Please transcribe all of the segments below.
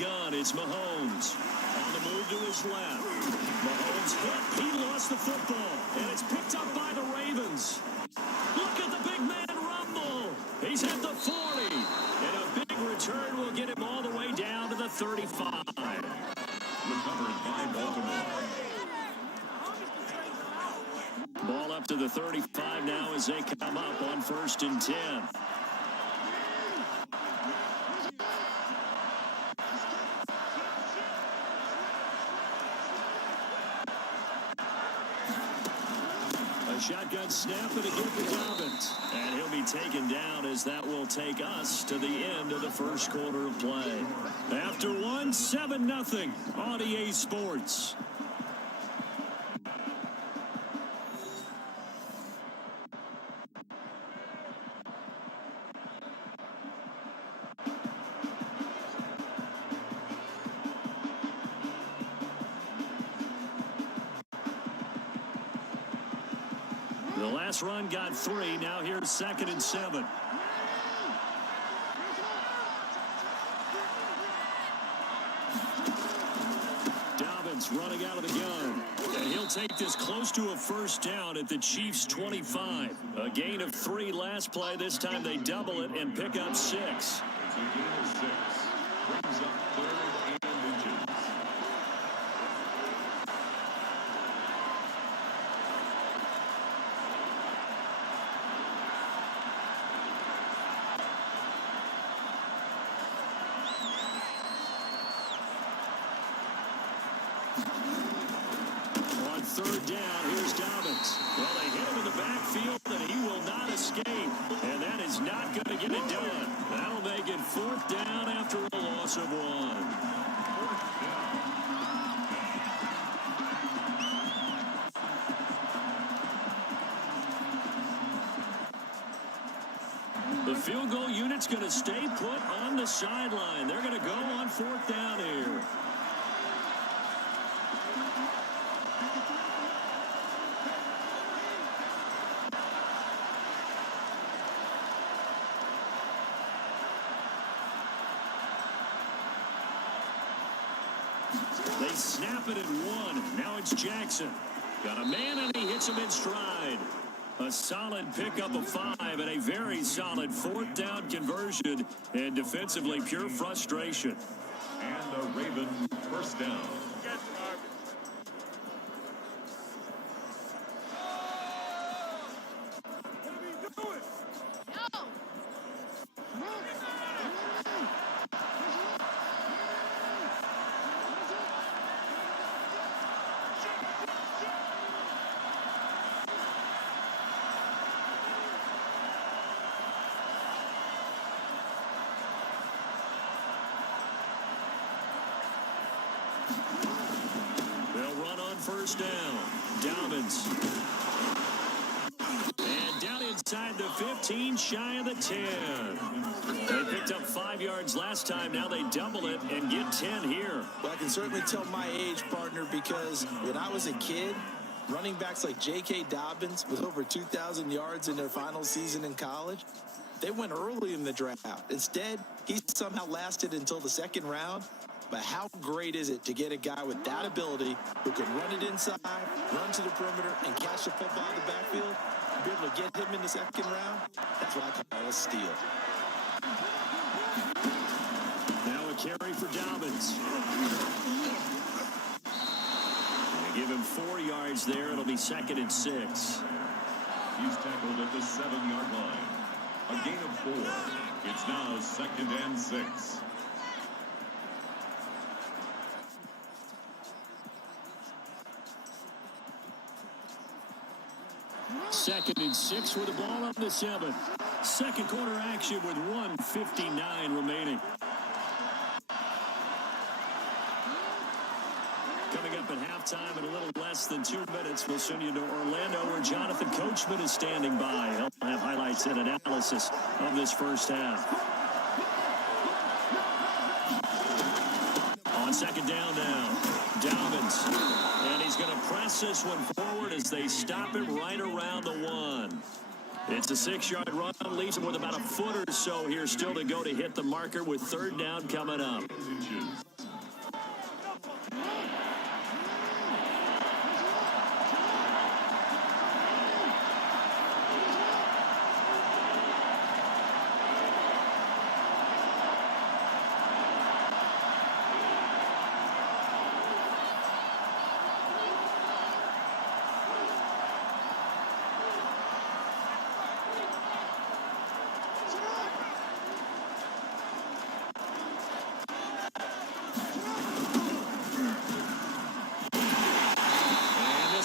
gun. It's Mahomes. On the move to his left. Mahomes hit. He lost the football. And it's picked up by the Ravens. Look at the big man rumble. He's at the 40. And a big return will get him all the way down to the 35. Recovered by Baltimore. Ball up to the 35 now as they come up on 1st and 10. A shotgun snap and a give to Dobbins. And he'll be taken down as that will take us to the end of the first quarter of play. After 7-0 on EA Sports. The last run got 3. Now here's 2nd and 7. Dobbins running out of the gun. And he'll take this close to a first down at the Chiefs' 25. A gain of 3 last play. This time they double it and pick up 6. It's a gain of 6. Brings up 3rd and inches. On 3rd down, here's Dobbins. Well, they hit him in the backfield, and he will not escape. And that is not going to get it done. That'll make it 4th down after a loss of 1. The field goal unit's going to stay put on the sideline. They're going to go on 4th down here. They snap it at 1. Now it's Jackson. Got a man, and he hits him in stride. A solid pickup of 5 and a very solid 4th down conversion. And defensively, pure frustration. And a Raven first down. They'll run on 1st down. Dobbins. And down inside the 15, shy of the 10. They picked up 5 yards last time. Now they double it and get 10 here. Well, I can certainly tell my age, partner, because when I was a kid, running backs like J.K. Dobbins with over 2,000 yards in their final season in college, they went early in the draft. Instead, he somehow lasted until the 2nd round. But how great is it to get a guy with that ability who can run it inside, run to the perimeter, and catch the football in the backfield? To be able to get him in the 2nd round, that's what I call a steal. Now a carry for Dobbins. They give him 4 yards there. It'll be 2nd and 6. He's tackled at the 7-yard line. A gain of 4. It's now 2nd and 6. 2nd and 6 with the ball up to 7. Second quarter action with 1:59 remaining. Coming up at halftime in a little less than 2 minutes, we'll send you to Orlando where Jonathan Coachman is standing by. He'll have highlights and analysis of this first half. On 2nd down now, Dobbins. And he's going to press this one forward as they stop it right around the 1. It's a 6-yard run, leaves him with about a foot or so here still to go to hit the marker with 3rd down coming up.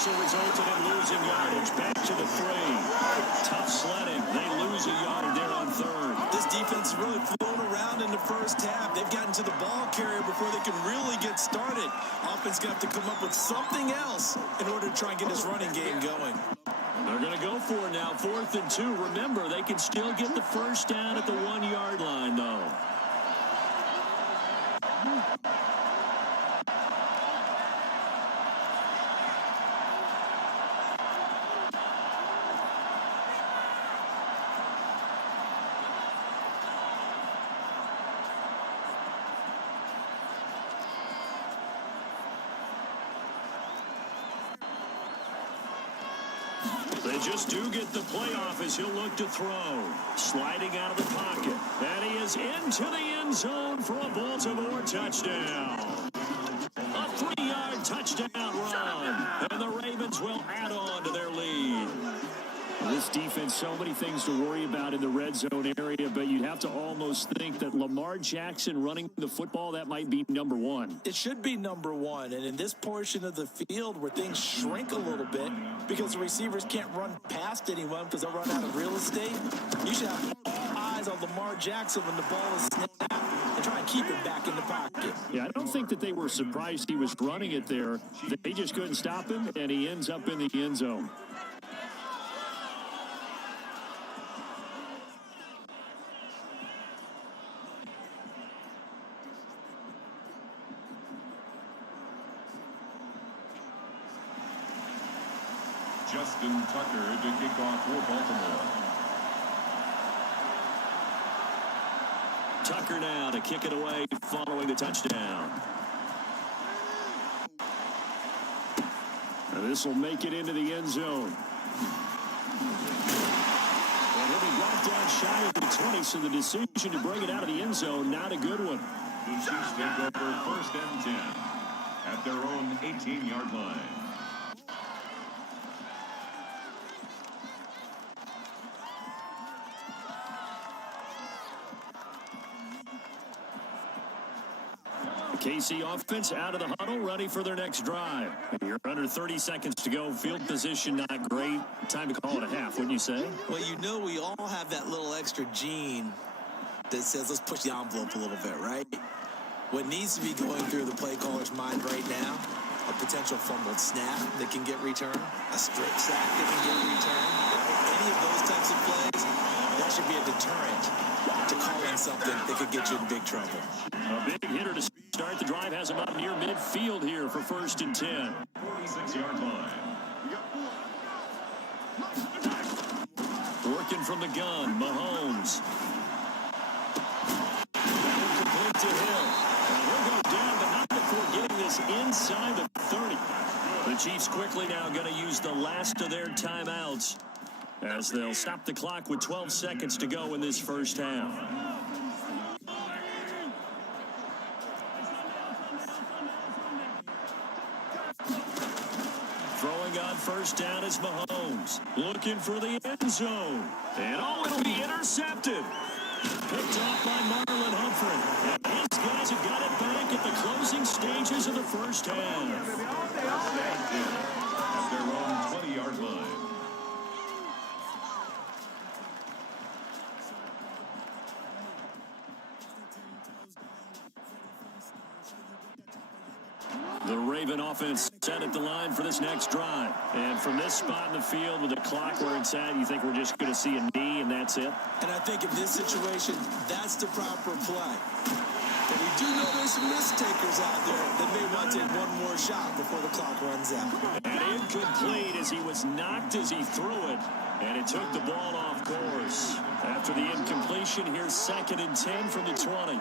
also resulted in losing yardage. Back to the 3. Tough sledding. They lose a yard there on 3rd. This defense is really flown around in the first half. They've gotten to the ball carrier before they can really get started. Offense going to have to come up with something else in order to try and get this running game going. They're going to go for it now. 4th and 2. Remember, they can still get the first down at the 1-yard line, though. They just do get the playoff as he'll look to throw. Sliding out of the pocket. And he is into the end zone for a Baltimore touchdown. A 3-yard touchdown run. And the Ravens will add on to their lead. This defense, so many things to worry about in the red zone area, but you'd have to almost think that Lamar Jackson running the football, that might be number 1. It should be number 1, and in this portion of the field where things shrink a little bit because the receivers can't run past anyone because they'll run out of real estate, you should have all eyes on Lamar Jackson when the ball is snapped and try and keep it back in the pocket. Yeah, I don't think that they were surprised he was running it there. They just couldn't stop him, and he ends up in the end zone. Justin Tucker to kick off for Baltimore. Tucker now to kick it away following the touchdown. And this will make it into the end zone. And he'll be brought down shy of the 20, so the decision to bring it out of the end zone, not a good one. The Chiefs take over 1st and 10 at their own 18-yard line. KC offense out of the huddle, ready for their next drive. You're under 30 seconds to go. Field position not great. Time to call it a half, wouldn't you say? Well, you know we all have that little extra gene that says let's push the envelope a little bit, right? What needs to be going through the play caller's mind right now, a potential fumbled snap that can get returned, a strip sack that can get returned, right? Any of those types of plays, that should be a deterrent to calling something that could get you in big trouble. A big hitter to start the drive has him up near midfield here for 1st and 10. 46-yard line. Working from the gun, Mahomes. That one complete to Hill. And he'll go down, but not before getting this inside the 30. The Chiefs quickly now going to use the last of their timeouts as they'll stop the clock with 12 seconds to go in this first half. Throwing on 1st down is Mahomes. Looking for the end zone. And it'll be intercepted. Picked off by Marlon Humphrey. And his guys have got it back at the closing stages of the first half. At their own 20-yard line. The Raven offense set at the line for this next drive. And from this spot in the field with the clock where it's at, you think we're just going to see a knee and that's it? And I think in this situation, that's the proper play. But we do know there's some risk takers out there that may want to take one more shot before the clock runs out. And incomplete as he was knocked as he threw it. And it took the ball off course. After the incompletion, here's 2nd and 10 from the 20.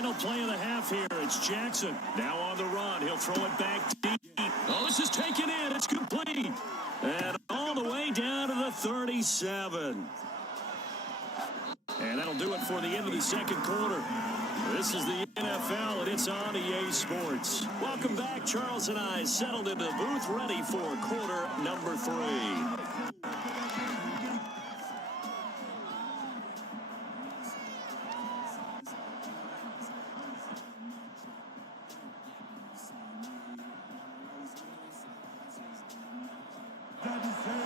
Final play of the half here. It's Jackson. Now on the run. He'll throw it back deep. Oh, this is taken in. It's complete. And all the way down to the 37. And that'll do it for the end of the second quarter. This is the NFL, and it's on EA Sports. Welcome back. Charles and I settled into the booth, ready for quarter number 3.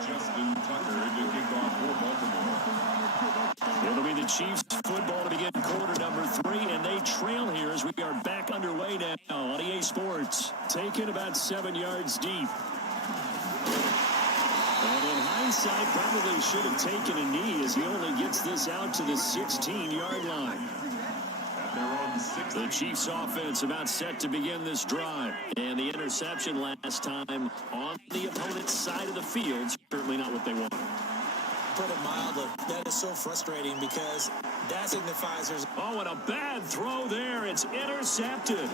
Justin Tucker to kick off for Baltimore. It'll be the Chiefs football to begin quarter number 3, and they trail here as we are back underway now on EA Sports. Taken about 7 yards deep. And in hindsight, probably should have taken a knee as he only gets this out to the 16-yard line. The Chiefs offense about set to begin this drive. And the interception last time on the opponent's side of the field, certainly not what they wanted. Put it mildly, that is so frustrating because that signifies there's... Oh, and a bad throw there. It's intercepted.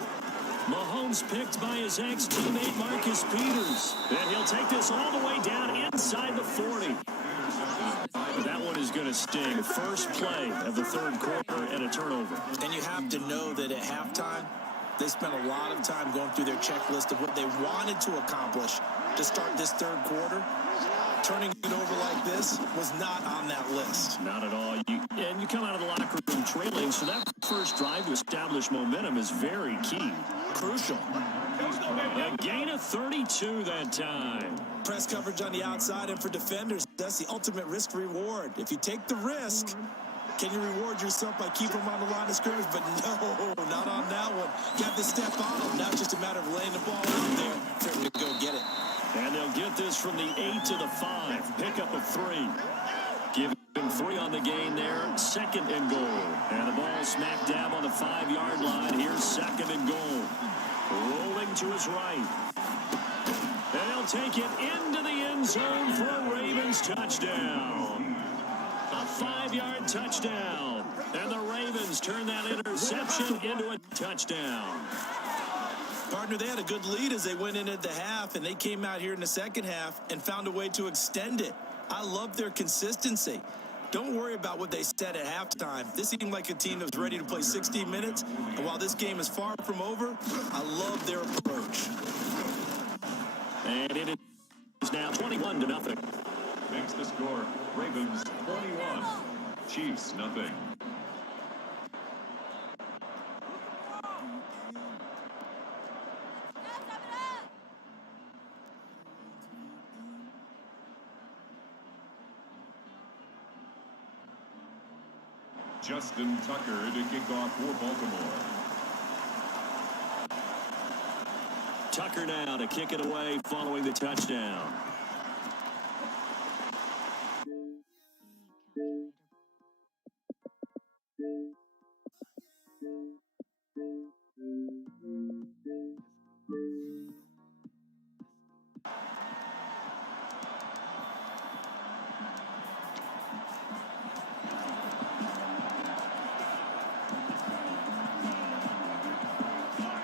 Mahomes picked by his ex-teammate Marcus Peters. And he'll take this all the way down inside the 40. That one is going to sting. First play of the third quarter and a turnover. And you have to know that at halftime, they spent a lot of time going through their checklist of what they wanted to accomplish to start this third quarter. Turning it over like this was not on that list. Not at all. And you come out of the locker room trailing, so that first drive to establish momentum is very key. Crucial. A gain of 32 that time. Press coverage on the outside, and for defenders, that's the ultimate risk reward. If you take the risk, can you reward yourself by keeping them on the line of scrimmage? But no, not on that one. You have to step on them. Now it's just a matter of laying the ball out there for him to go get it. And they'll get this from the 8 to the 5. Pickup of 3. Give him 3 on the gain there. Second and goal. And the ball smack dab on the 5-yard line. Here's second and goal. Rolling to his right. And he'll take it into the end zone for a Ravens touchdown. A 5-yard touchdown. And the Ravens turn that interception into a touchdown. Partner, they had a good lead as they went into the half, and they came out here in the second half and found a way to extend it. I love their consistency. Don't worry about what they said at halftime. This seemed like a team that was ready to play 60 minutes, and while this game is far from over, I love their approach. And it is now 21-0. Makes the score Ravens 21, Chiefs nothing. Justin Tucker to kick off for Baltimore. Tucker now to kick it away following the touchdown.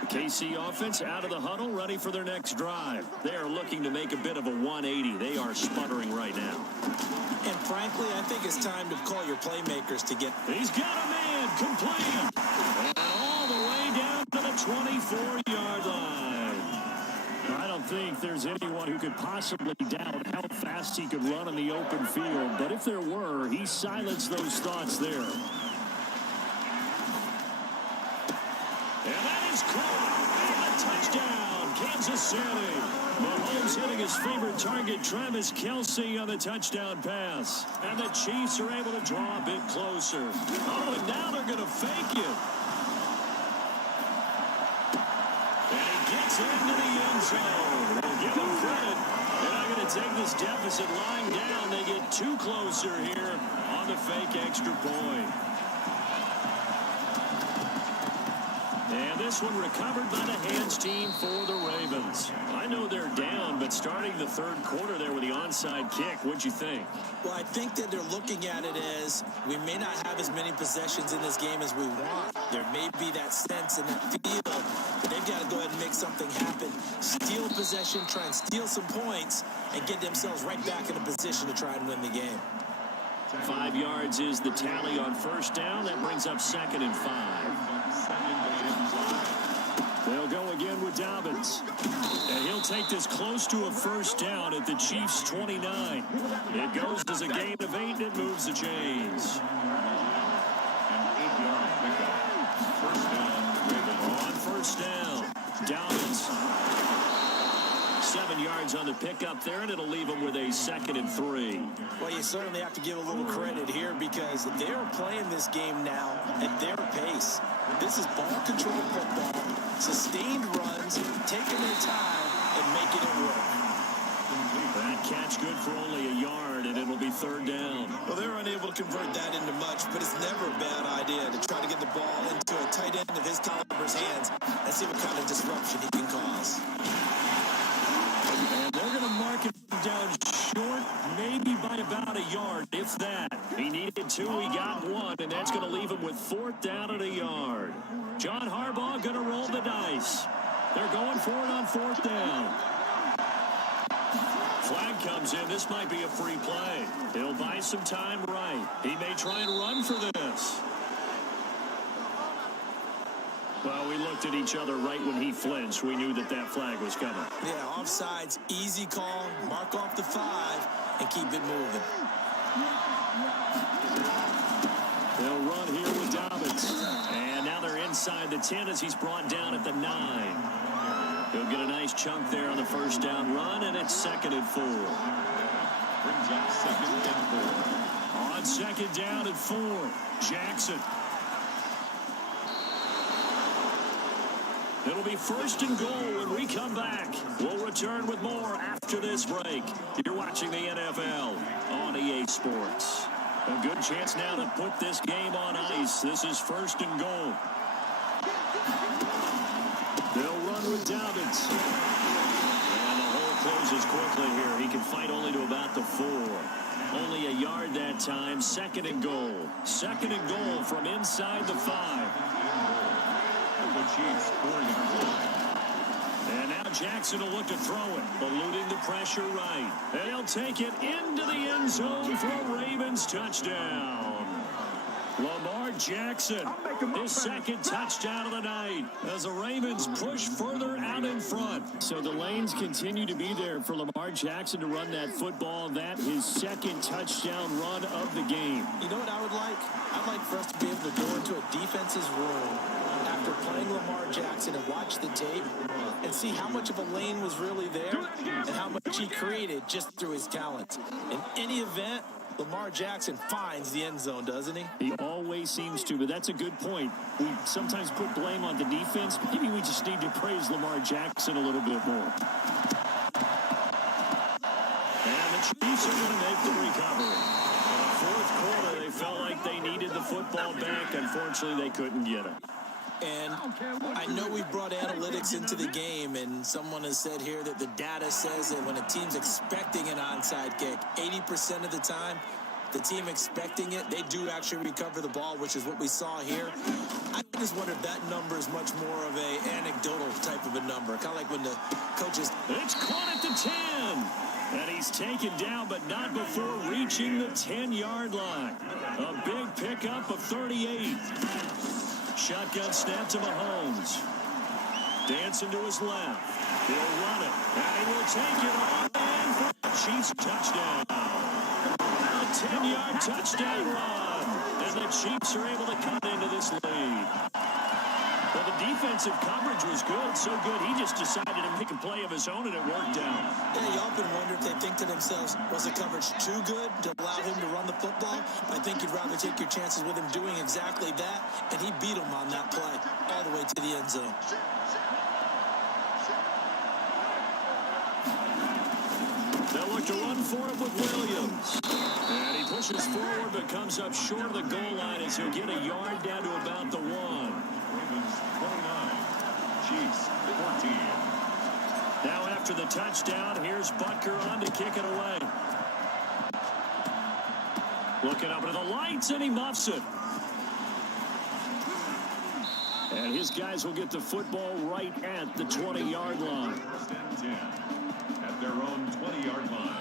KC offense out of the huddle, ready for their next drive. They are looking to make a bit of a 180. They are sputtering right now. And frankly, I think it's time to call your playmakers to get... He's got a man, complete. And all the way down to the 24-yard line. I don't think there's anyone who could possibly doubt how fast he could run in the open field. But if there were, he silenced those thoughts there. And that is caught. And a touchdown, Kansas City. Mahomes hitting his favorite target, Travis Kelce, on the touchdown pass. And the Chiefs are able to draw a bit closer. Oh, and now they're going to fake it. And he gets into the end zone. We'll give him credit. They're not going to take this deficit lying down. They get 2 closer here on the fake extra point. And this one recovered by the hands team for the Ravens. I know they're down, but starting the third quarter there with the onside kick, what'd you think? Well, I think that they're looking at it as we may not have as many possessions in this game as we want. There may be that sense and that feel They've got to go ahead and make something happen. Steal possession, try and steal some points, and get themselves right back in a position to try and win the game. 5 yards is the tally on first down. That brings up 2nd and 5. They'll go again with Dobbins. And he'll take this close to a first down at the Chiefs' 29. It goes as a gain of 8, and it moves the chains. An 8-yard pickup. First down. On first down, Dobbins. 7 yards on the pickup there, and it'll leave them with a 2nd and 3. Well, you certainly have to give a little credit here because they're playing this game now at their pace. This is ball control football, sustained runs, taking their time, and making it work. That catch good for only a yard, and it'll be 3rd down. Well, they're unable to convert that into much, but it's never a bad idea to try to get the ball into a tight end of his caliber's hands and see what kind of disruption he can cause. And they're going to mark it down short, maybe by about a yard, if that. He needed 2, he got 1, and that's going to leave him with 4th down and a yard. John Harbaugh going to roll the dice. They're going for it on 4th down. Flag comes in. This might be a free play. He'll buy some time right. He may try and run for this. Well, we looked at each other right when he flinched. We knew that that flag was coming. Yeah, offsides, easy call, mark off the 5, and keep it moving. They'll run here with Dobbins. And now they're inside the 10 as he's brought down at the 9. He'll get a nice chunk there on the first down run, and it's 2nd and 4. Brings up 2nd and 4. On 2nd down and 4, Jackson. It'll be 1st and goal when we come back. We'll return with more after this break. You're watching the NFL on EA Sports. A good chance now to put this game on ice. This is 1st and goal. They'll run with Dobbins. And the hole closes quickly here. He can fight only to about the 4. Only a yard that time. 2nd and goal. 2nd and goal from inside the 5. The Chiefs 4-yard line. And now Jackson will look to throw it, eluding the pressure right. And he'll take it into the end zone for a Ravens touchdown. Lamar Jackson, his 2nd touchdown of the night as the Ravens push further out in front. So the lanes continue to be there for Lamar Jackson to run that football. That his 2nd touchdown run of the game. You know what I would like? I'd like for us to be able to go into a defense's room after playing Lamar Jackson and watch the tape and see how much of a lane was really there and how much he created just through his talent. In any event, Lamar Jackson finds the end zone, doesn't he? He always seems to, but that's a good point. We sometimes put blame on the defense. Maybe we just need to praise Lamar Jackson a little bit more. And the Chiefs are going to make the recovery. In the 4th quarter, they felt like they needed the football back. Unfortunately, they couldn't get it. And I know we brought analytics into the game, and someone has said here that the data says that when a team's expecting an onside kick, 80% of the time, the team expecting it, they do actually recover the ball, which is what we saw here. I just wonder if that number is much more of a anecdotal type of a number, kind of like when the coaches... It's caught at the 10. And he's taken down, but not before reaching the 10-yard line. A big pickup of 38. Shotgun snap to Mahomes. Dancing to his left. He'll run it. And he will take it on in for the Chiefs touchdown. A 10-yard touchdown run. And the Chiefs are able to cut into this lead. Well, the defensive coverage was good. So good, he just decided to make a play of his own, and it worked out. Yeah, you often wonder if they think to themselves, was the coverage too good to allow him to run the football? I think you'd rather take your chances with him doing exactly that, and he beat him on that play all the way to the end zone. They'll look to run for it with Williams. And he pushes forward, but comes up short of the goal line as he'll get a yard down to about the 1. Ravens 29. Chiefs 14. Now after the touchdown, here's Butker on to kick it away. Looking up into the lights, and he muffs it. And his guys will get the football right at the 20-yard line. First and 10 at their own 20-yard line.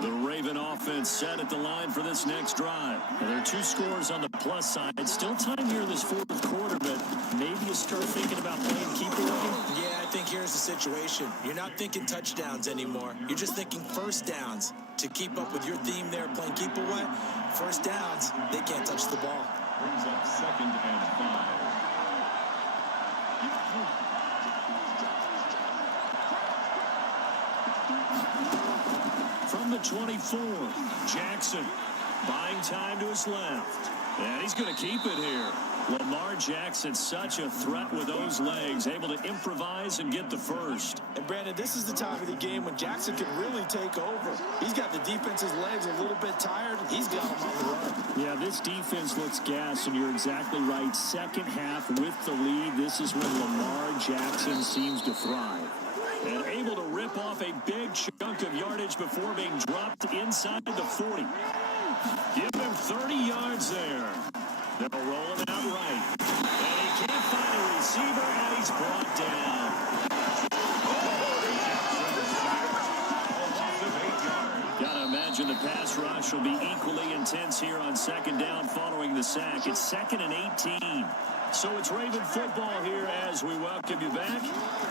The Raven offense set at the line for this next drive. Well, there are 2 scores on the plus side. Still time here in this fourth quarter, but maybe you start thinking about playing keeper away. Yeah, I think here's the situation. You're not thinking touchdowns anymore. You're just thinking first downs. To keep up with your theme there, playing keep away, first downs, they can't touch the ball. Brings up 2nd and 5. From the 24, Jackson buying time to his left. And he's going to keep it here. Lamar Jackson, such a threat with those legs, able to improvise and get the first. And Brandon, this is the time of the game when Jackson can really take over. He's got the defense's legs a little bit tired. He's got them on the run. Yeah, this defense looks gassed, and you're exactly right. Second half with the lead, this is when Lamar Jackson seems to thrive. And able to rip off a big chunk of yardage before being dropped inside the 40. Give him 30 yards there. They'll roll him out right. And he can't find a receiver, and he's brought down. Gotta imagine the pass rush will be equally intense here on second down following the sack. It's 2nd and 18. So it's Raven football here as we welcome you back.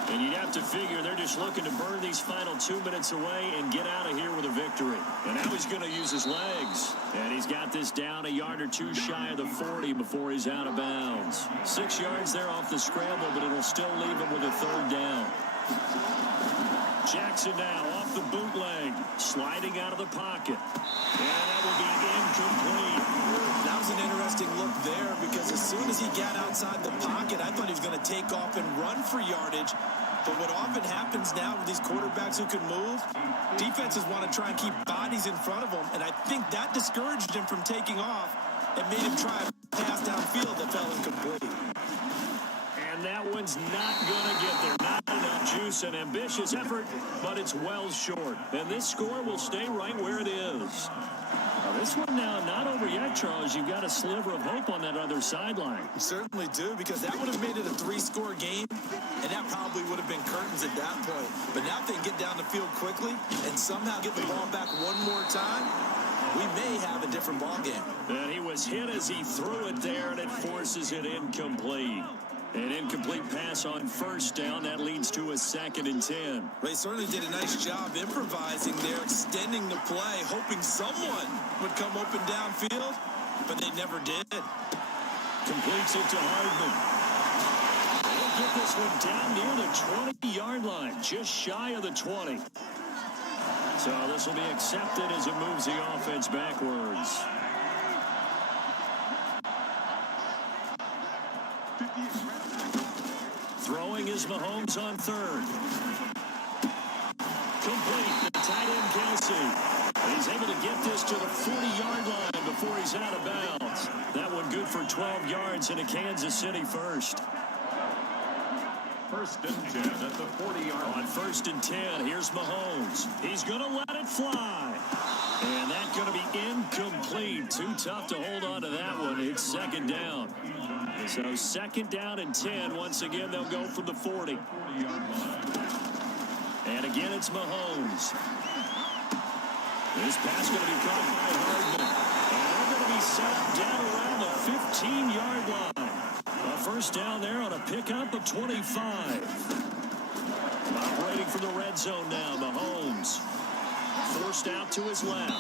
And you'd have to figure they're just looking to burn these final 2 minutes away and get out of here with a victory. And now he's going to use his legs. And he's got this down a yard or 2 shy of the 40 before he's out of bounds. 6 yards there off the scramble, but it'll still leave him with a 3rd down. Jackson now off the bootleg, sliding out of the pocket. And that will be incomplete. That was an interesting look there because as soon as he got outside the pocket, I thought he was going to take off and run for yardage. But what often happens now with these quarterbacks who can move, defenses want to try and keep bodies in front of them. And I think that discouraged him from taking off and made him try a pass downfield that fell incomplete. And that one's not going to get there. Not enough juice. An ambitious effort, but it's well short. And this score will stay right where it is. Now this one now not over yet, Charles. You've got a sliver of hope on that other sideline. You certainly do, because that would have made it a 3-score game, and that probably would have been curtains at that point. But now if they can get down the field quickly and somehow get the ball back one more time, we may have a different ball game. And he was hit as he threw it there, and it forces it incomplete. An incomplete pass on first down. That leads to a 2nd and 10. They certainly did a nice job improvising there, extending the play, hoping someone would come open downfield, but they never did. Completes it to Hardman. They'll get this one down near the 20-yard line, just shy of the 20. So this will be accepted as it moves the offense backwards. Throwing is Mahomes on 3rd. Complete. The tight end Kelsey. He's able to get this to the 40-yard line before he's out of bounds. That one good for 12 yards and a Kansas City first. 1st and 10 at the 40-yard line. On 1st and 10, here's Mahomes. He's going to let it fly. And that's going to be incomplete. Too tough to hold on to that one. It's 2nd down. So 2nd down and 10. Once again, they'll go from the 40. And again, it's Mahomes. This pass going to be caught by Hardman. And they're going to be set up down around the 15-yard line. A first down there on a pickup of 25. Operating from the red zone now, Mahomes. Forced out to his left.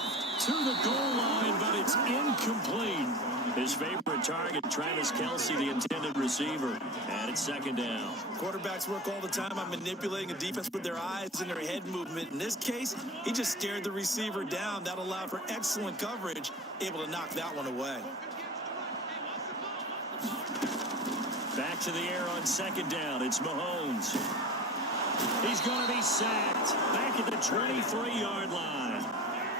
To the goal line, but it's incomplete. His favorite target, Travis Kelce, the intended receiver. And it's 2nd down. Quarterbacks work all the time on manipulating a defense with their eyes and their head movement. In this case, he just stared the receiver down. That allowed for excellent coverage, able to knock that one away. Back to the air on 2nd down. It's Mahomes. He's going to be sacked. Back at the 23-yard line.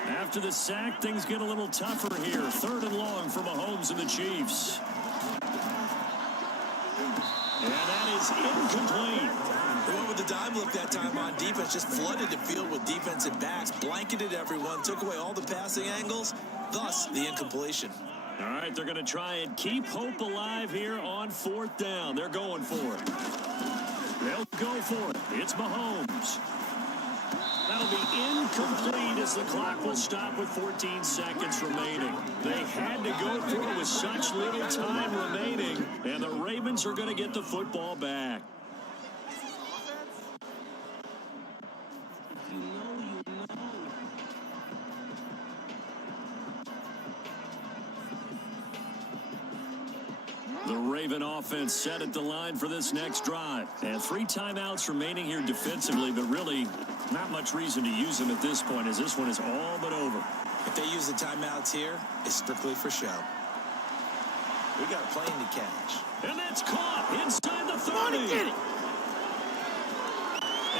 After the sack, things get a little tougher here. 3rd and long for Mahomes and the Chiefs. And that is incomplete. They went with the dime look that time on defense, just flooded the field with defensive backs, blanketed everyone, took away all the passing angles, thus the incompletion. All right, they're going to try and keep hope alive here on 4th down. They're going for it. They'll go for it. It's Mahomes. That'll be incomplete as the clock will stop with 14 seconds remaining. They had to go for it with such little time remaining, and the Ravens are going to get the football back. The Raven offense set at the line for this next drive. And 3 timeouts remaining here defensively, but really not much reason to use them at this point as this one is all but over. If they use the timeouts here, it's strictly for show. We got a plane to catch. And that's caught inside the 30.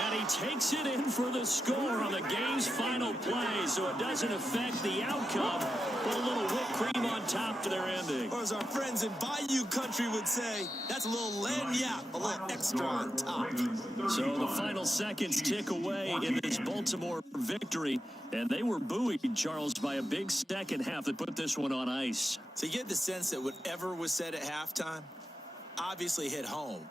And he takes it in for the score on the game's final play, so it doesn't affect the outcome, but a little whipped cream on top to their ending. Or as our friends in Bayou Country would say, that's a little lagniappe, a little extra on top. So the final seconds tick away in this Baltimore victory, and they were buoyed, Charles, by a big second half that put this one on ice. So you get the sense that whatever was said at halftime obviously hit home.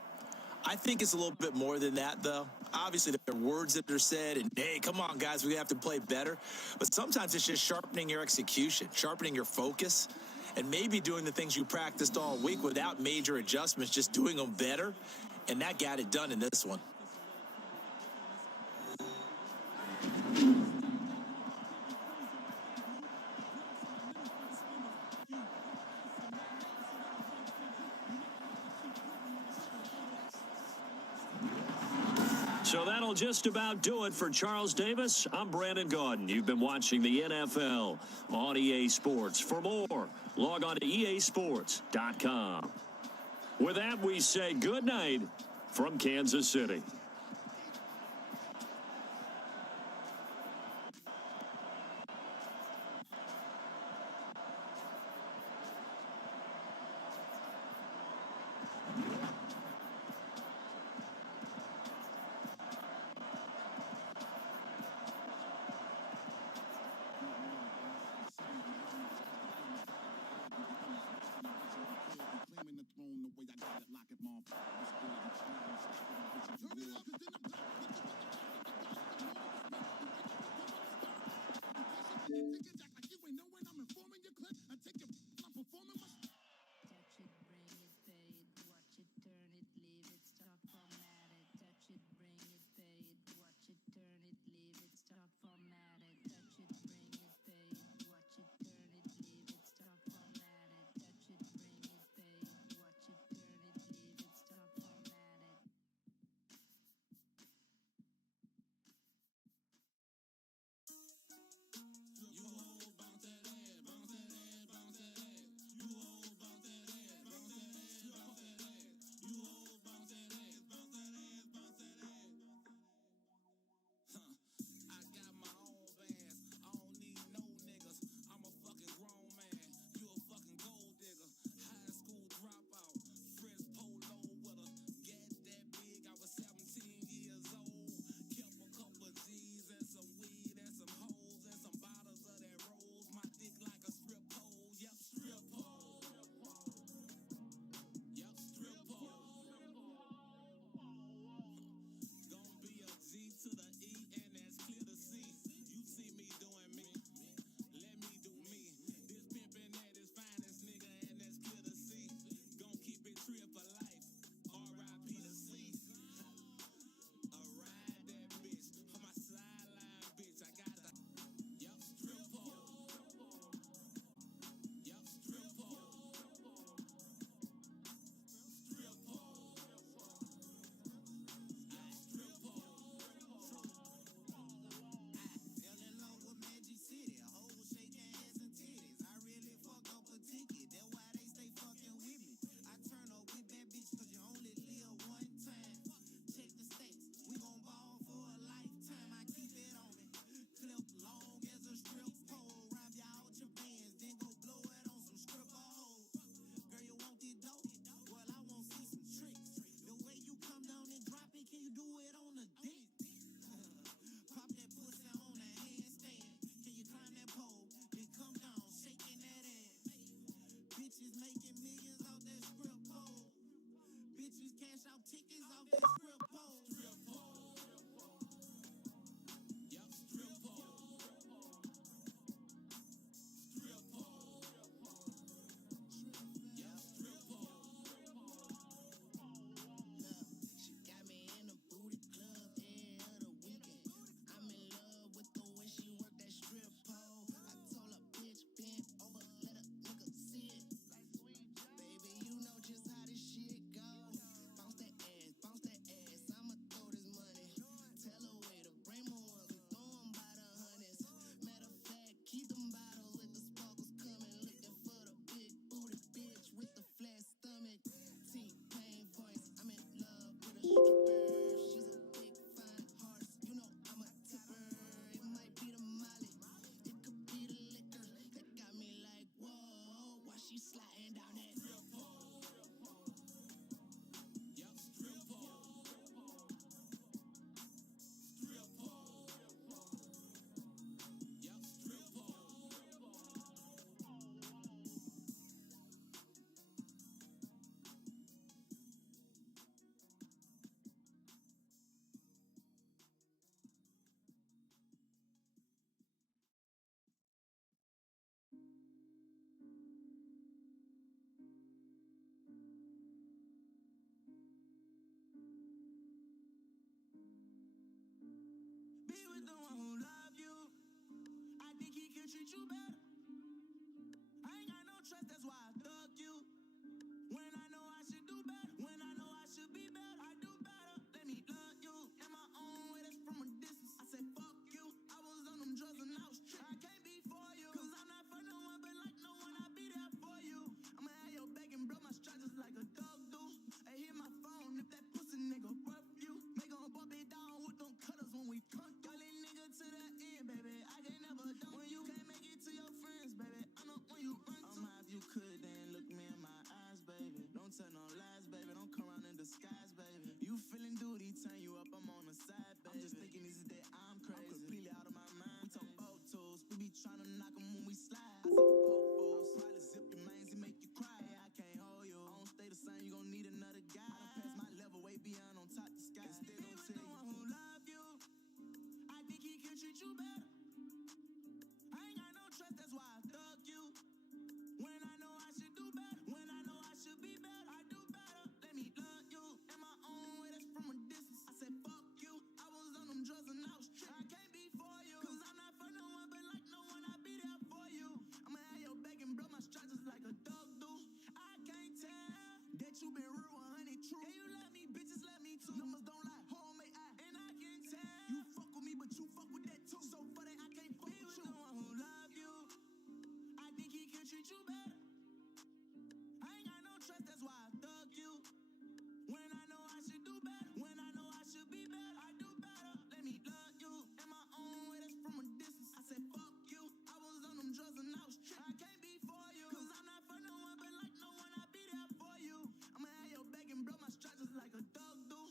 I think it's a little bit more than that, though. Obviously, there are words that are said, and, hey, come on, guys, we have to play better. But sometimes it's just sharpening your execution, sharpening your focus, and maybe doing the things you practiced all week without major adjustments, just doing them better. And that got it done in this one. So that'll just about do it for Charles Davis. I'm Brandon Gaudin. You've been watching the NFL on EA Sports. For more, log on to easports.com. With that, we say good night from Kansas City. Claiming the throne the way I got it, lock it, mom. the one who love you. I think he can treat you better. I ain't got no trust, that's why I thug you. When I know I should do better, when I know I should be better, I do better. Let me love you in my own way, that's from a distance. I said fuck you, I was on them drugs and I was tripping. I can't be for you, cause I'm not for no one, but like no one, I'll be there for you. I'ma have your back and blow my stripes just like a dog do. Hey, hit my phone if that pussy nigga rough you. Make him bump it down with them cutters when we come. Y'all nigga to the end, baby. I can't never done when you can't make it to your friends, baby. I know when you run to. If you could, then look me in my eyes, baby. Don't tell no lies, baby. Don't come around in disguise, baby. You feeling duty, turn you up, I'm on the side, baby. I'm just thinking this is that I'm crazy. I'm completely out of my mind. We talk photos, we be trying to knock them when we slide. I saw fofos, probably zip your mains and make you cry. I can't hold you. I don't stay the same, you gon' need another guy. I done passed my level way beyond on top the sky. And still don't tell you. The one who love you, I think he can treat you better. I ain't got no trust, that's why I thug you. When I know I should do better, when I know I should be better, I do better. Let me love you in my own way, that's from a distance. I said fuck you, I was on them drugs and I was tripping. I can't be for you, cause I'm not for no one, but like no one, I'll be there for you. I'ma have your back and blow my stripes just like a dog do. I can't tell that you been real 100 true. Yeah, you love me, bitches love me too. Numbers don't lie, homemade I, and I can tell. You fuck with me, but you fuck with that too. So for that, I can't fuck with you. The one who love you, I think he can treat you better. I ain't got no trust, that's why I thug you. When I know I should do better, when I know I should be better, I do better. Let me love you in my own way, that's from a distance. I said fuck you, I was on them drugs and I was tripping. I can't be for you, cause I'm not for no one, but like no one, I'll be there for you. I'ma have your back and blow my stripes just like a dog do.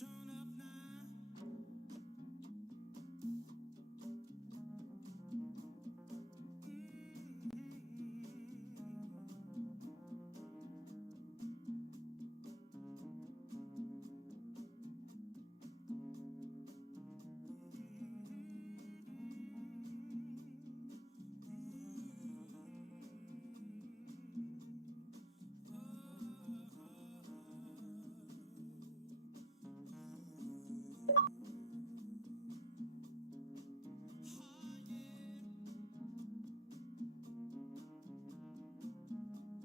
Showing up now. Check this out, Miss Thing. That's what I say. Bitch. Whatever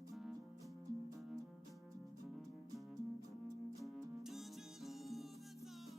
call you. You like to shake your ass in the club?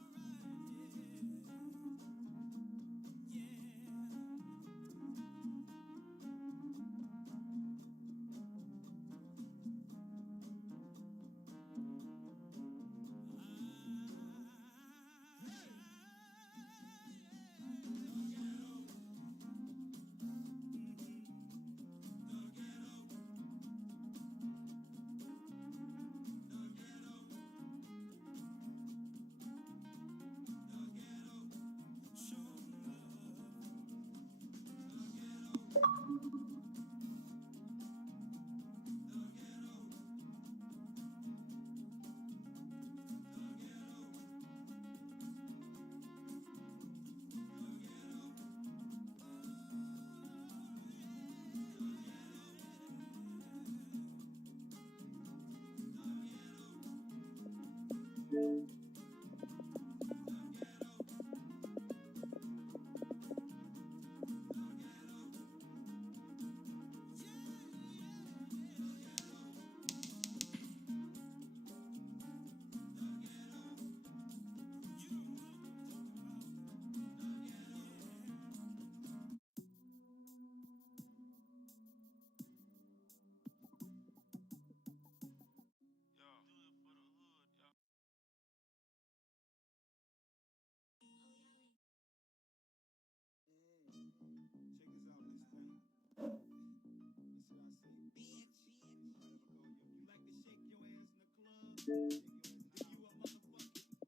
Shake your ass in the club. You a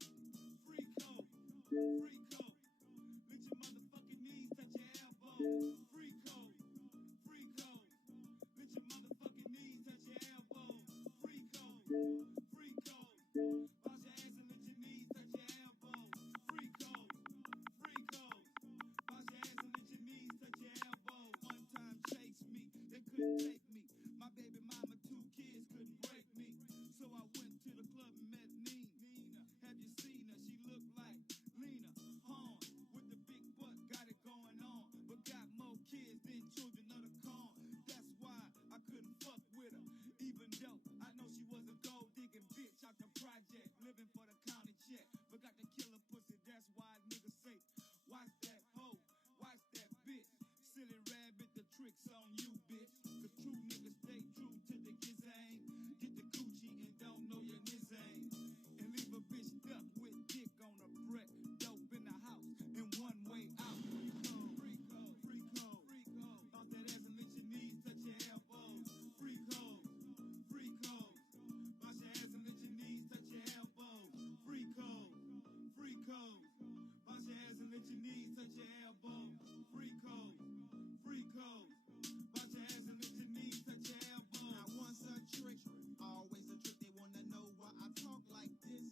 motherfucking freako. Freako. Let your motherfucking knees touch your elbow. Freako. Freako. Let your motherfucking knees touch your elbow. Freako. Freako. Bounce your ass and let your knees touch your elbow. Freako. Freako. Bounce your ass and let your knees touch your elbow. One time chase me, they couldn't take me. My baby mama, 2 kids couldn't break me. So I went to the club and met Nina. Have you seen her? She looked like Lena Horn with the big butt, got it going on, but got more kids than children of the corn. That's why I couldn't fuck with her, even though I know she was a gold digging bitch out the project, living for the county check, but got the killer pussy. That's why niggas say, watch that hoe, watch that bitch. Silly rabbit, the trick's on you, bitch. Cause true niggas stay true to the gizang. Get the coochie and don't know your nizang. And leave a bitch stuck with dick on a brick. Dope in the house and one way out. Freako, freako, freako. Bounce that ass and let your knees touch your elbows. Freako, freako. Bounce your ass and let your knees touch your elbows. Freako, freako. Bounce your ass and let your knees touch your elbows. Freako, freako. Bounce your ass and let your knees touch your elbows. Now once a trick, always a trick. They wanna know why I talk like this.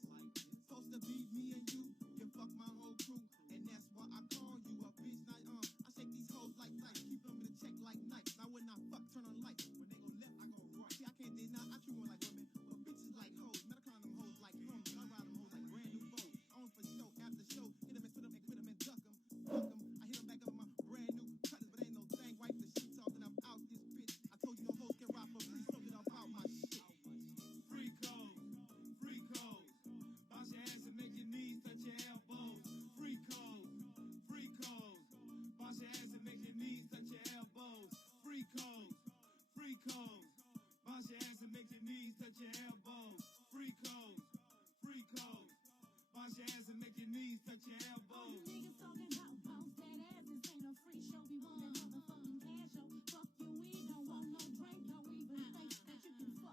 Supposed to be me and you fuck my whole crew, and that's why I call you a bitch. Now I shake these hoes like dice, keep them in the check like nights. Now when I fuck, turn on lights. When they go left, I go right. See, I can't deny I treat one like women, but bitches like hoes. Better climb them hoes like homies. I ride them hoes like brand new bows. On for show, after show, hit them and spit them and quit them and duck them. Fuck them. I hit them back up in my brand new cutters, but ain't no thing. Wipe the sheets off and I'm out this bitch. I told you no hoes can rock for free, so get up out my shit. Freakos, freakos. Bounce your ass and make your knees touch your elbows. Freakos, freakos. Bounce your ass and make your knees touch your elbows. Freakos, freakos. Bounce your ass and make your knees touch your elbows. Freakos, freakos. Bounce your ass and make your knees touch your elbows. Niggas talking about bounce that ass. This ain't a free show. We want that motherfucking cash show. Fuck you, we don't want no drink. Don't even think that you can fuck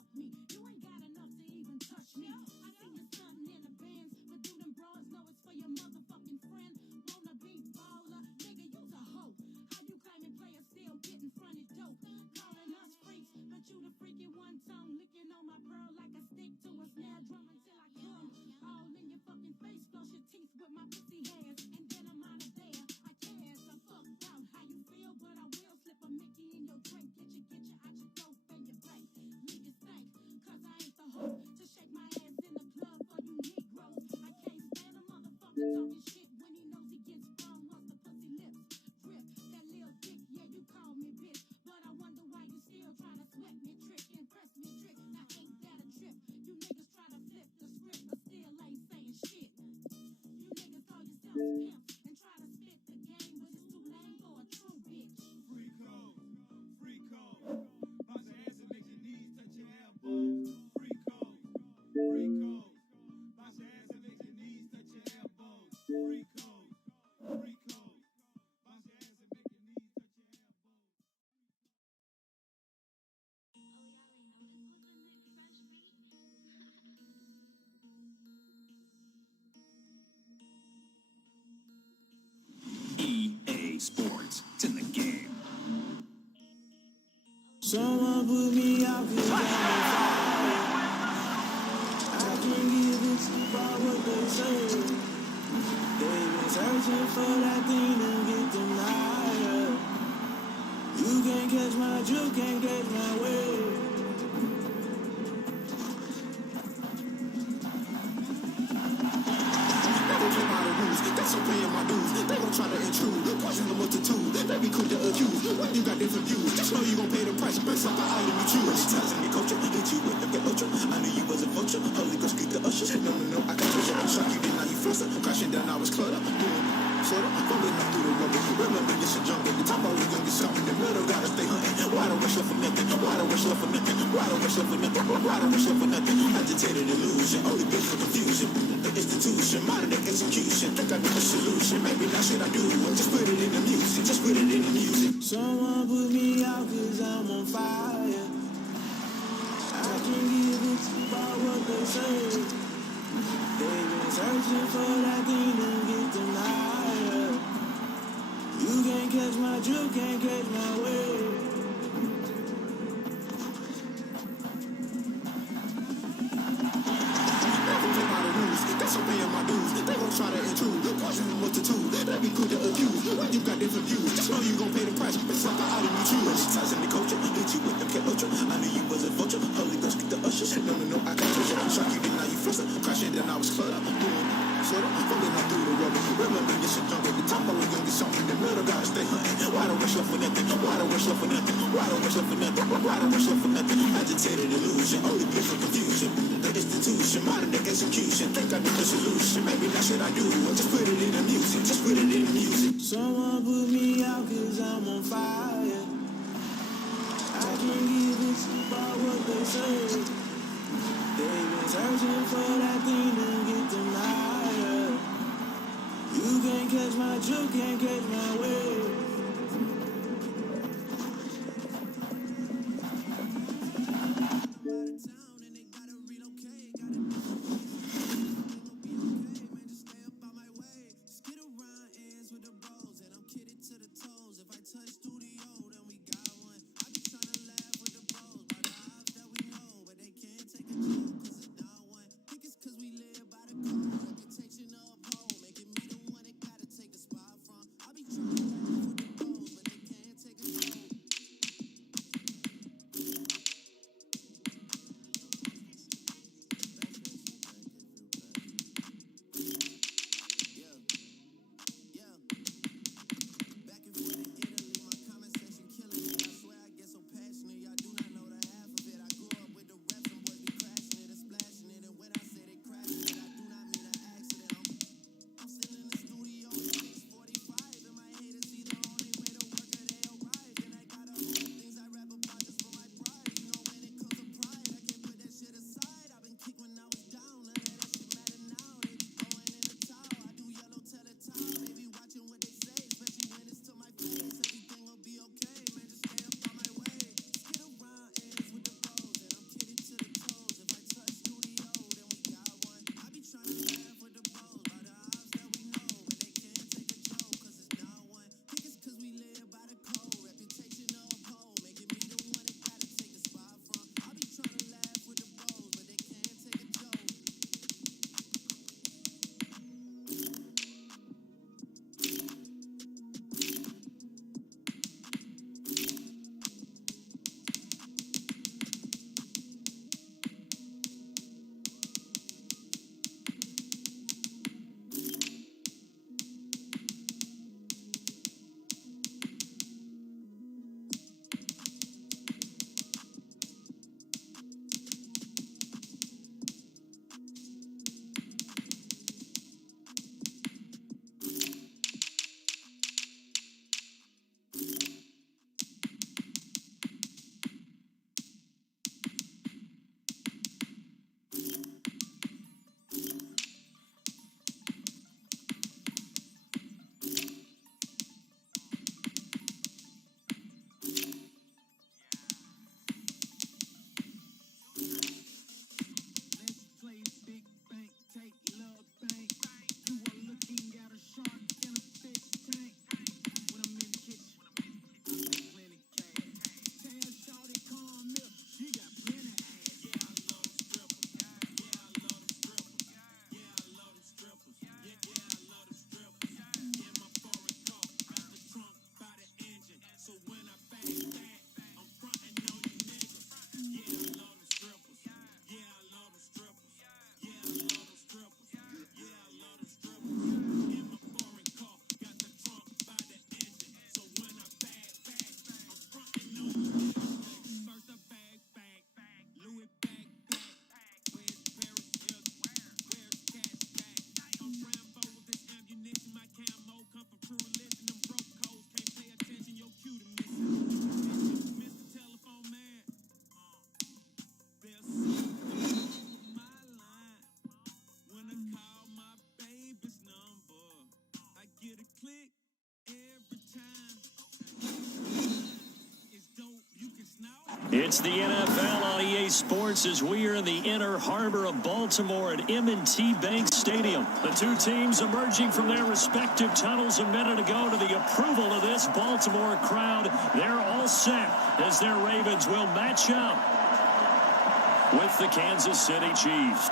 Someone put me out 'cause I'm on fire. I can't give a tip about what they say. They've been searching for that thing to get them higher. You can't catch my drift, can't catch my wave. Never play by the rules, that's so paying my dues. They gon' try to intrude, poison the multitude. They be quick to accuse, when you got different views. Just know you gon' pay the price, best like the item you choose. Ties in your culture, hit you with the ultra. I knew you was a vulture, Holy Ghost keep the usher. No, I got treasure, I'm shocked you did, now you fluster. Crashing down, I was cluttered, doing sorta, fumbling up through the rubber. Remember this a jungle, the top always gonna get something. The middle gotta stay hunting. Why don't rush left for nothing? Why don't rush left for nothing? Why don't rush left for nothing? Why don't rush left for nothing? Agitated illusion, only built for confusion. The institution, modern day execution. Think I know the solution. Maybe that's what I do. Just put it in the music. Just put it in the music. Someone put me out 'cause I'm on fire. I can't give a tip about what they say. They've been searching for that thing to get them higher. You can't catch my drift, can't catch my wave. Never play by the rules, that's obeying my dues. They gon' try to intrude, poison the multitude. They be quick to accuse, when you got different views. Just know you gon' pay the price, best like the item you choose. Ties in the culture, hit you with the ultra. I knew you was a vulture, Holy Ghost keep the ushers. No, I got treasure, I'm shocked you did, now you fluster. Crashing down, I was cluttered, doing sorta, fumbling up through the rubber. Remember this a jungle, the top always gonna get something. The middle gotta stay hunting. Why don't rush left for nothing? Why don't rush left for nothing? Why don't rush left for nothing? Why don't rush left for nothing? Agitated illusion, only built for confusion. The institution, modern day execution. Think I know the solution. Maybe that's what I do. Just put it in the music. Just put it in the music. Someone put me out 'cause I'm on fire. I can't give a tip about what they say. They've been searching for that thing to get them higher. You can't catch my drift, can't catch my wave. It's the NFL on EA Sports as we are in the inner harbor of Baltimore at M&T Bank Stadium. The two teams emerging from their respective tunnels a minute ago to the approval of this Baltimore crowd. They're all set as their Ravens will match up with the Kansas City Chiefs.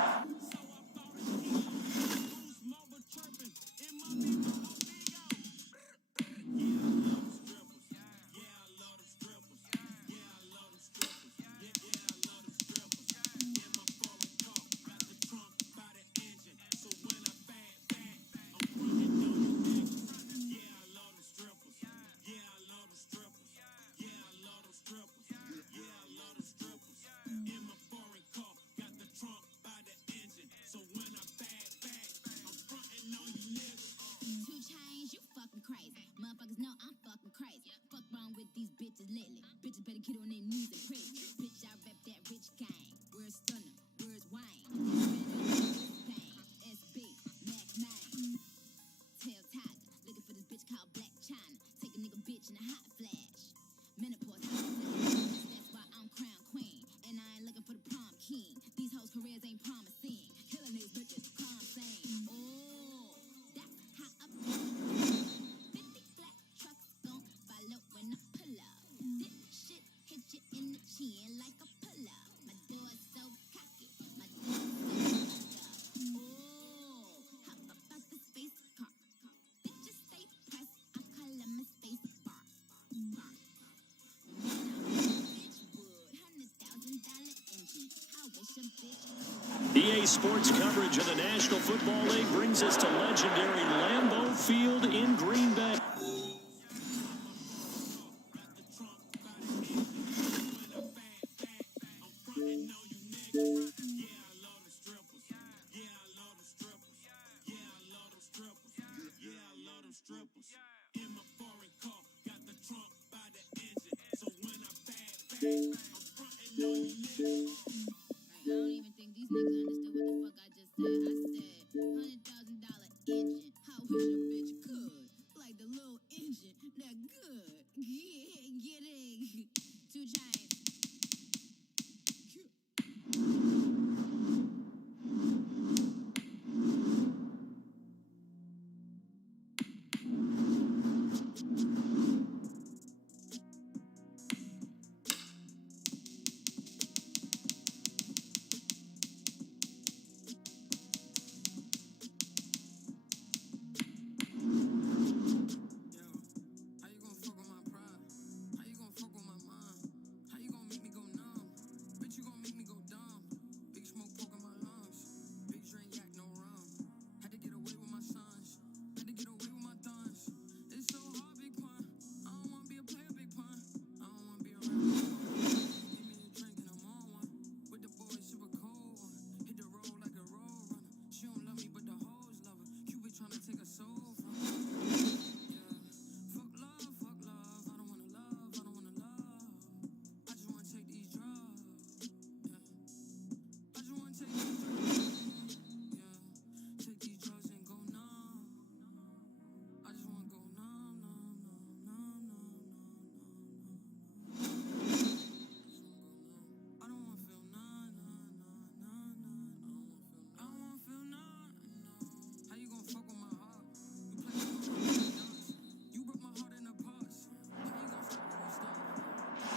EA Sports coverage of the National Football League brings us to legendary Lambeau Field in Green Bay.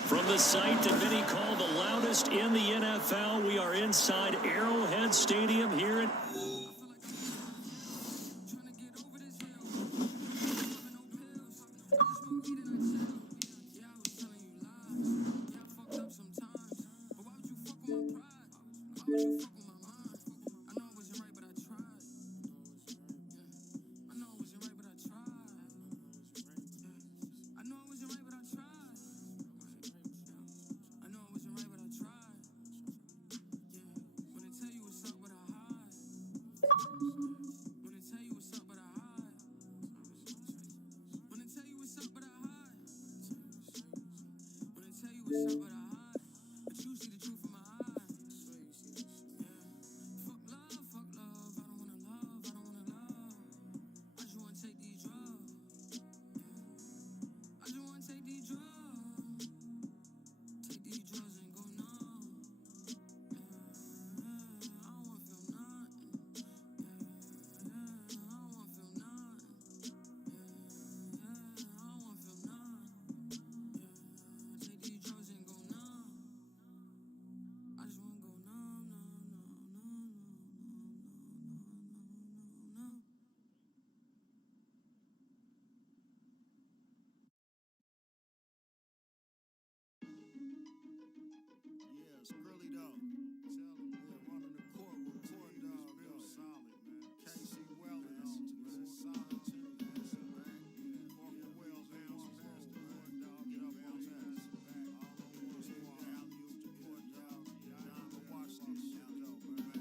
From the site that many call the loudest in the NFL, we are inside Arrowhead Stadium here in though. Tell him, yeah, running the court with court dog, real solid, man. Casey Wellens, man, solid team, man. Corker Wells, bounce past the court dog, get up on that. All on one squad, alley-oop the court dog. Don, go watch this shit, though, man.